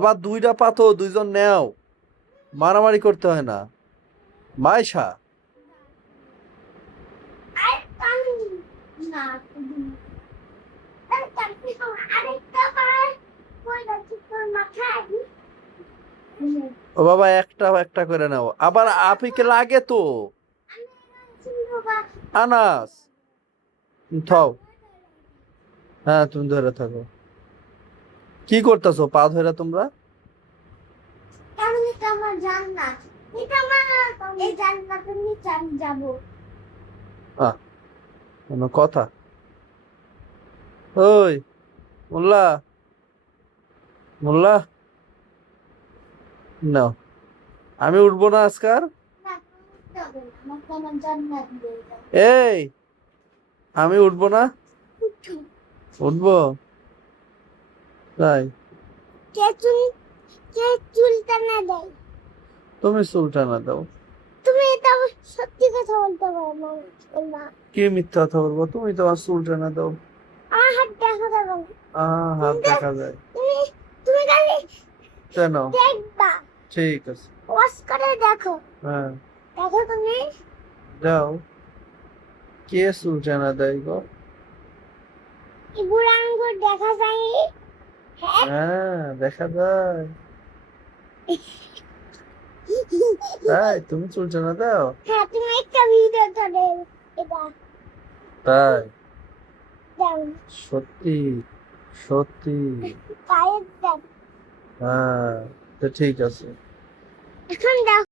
বাবা দুইটা পাতো, দুইজন নেও, মারামারি করতে হয় না। মাইশা, ও বাবা একটা একটা করে নাও, আবার আপিকে লাগে তো। আনাস, থাও। হ্যাঁ তুমি ধরে থাকো। কি করতেছো পা ধরে তোমরা? আমার জান্নাত, এটা আমার এই জান্নাতের নিচে আমি যাবো। আহ, কোনো কথা? ওই মোল্লা, মোল্লা, না আমি উঠবো না আজকার। না, তুমি উঠতে হবে না, আমাকে আমার জান্নাত দিয়ে দাও। এই আমি উঠবো না। উঠো। উঠবো, তাই? কে চুল, কে চুলটা না দেয়? তুমি চুলটা না দাও। তুমি এটা সত্যি কথা বলতে পারো না। কি মিথ্যা কথা বলবো? তুমি তোমার চুলটা না দাও। আমার হাত দেখা যাবে না। হাত দেখা যায়। তুমি তুমি খালি কেন? দেখবা, ঠিক আছে। ওয়াশ করে দেখো। হ্যাঁ, দেখো তুমি, যাও। কে চুলটা না দেয় গো? এই বুড়ো আঙ্গুর দেখা যায়। হ্যাঁ। হ্যাঁ দেখা যায়। তাই তুমি চুলটা না দাও? হ্যাঁ, তুমি একটা ভিডিও ধরে এটা তাই? দাও। সত্যি? সত্যি? পায়ের দাও। হ্যাঁ, তো ঠিক আছে। এখন দাও।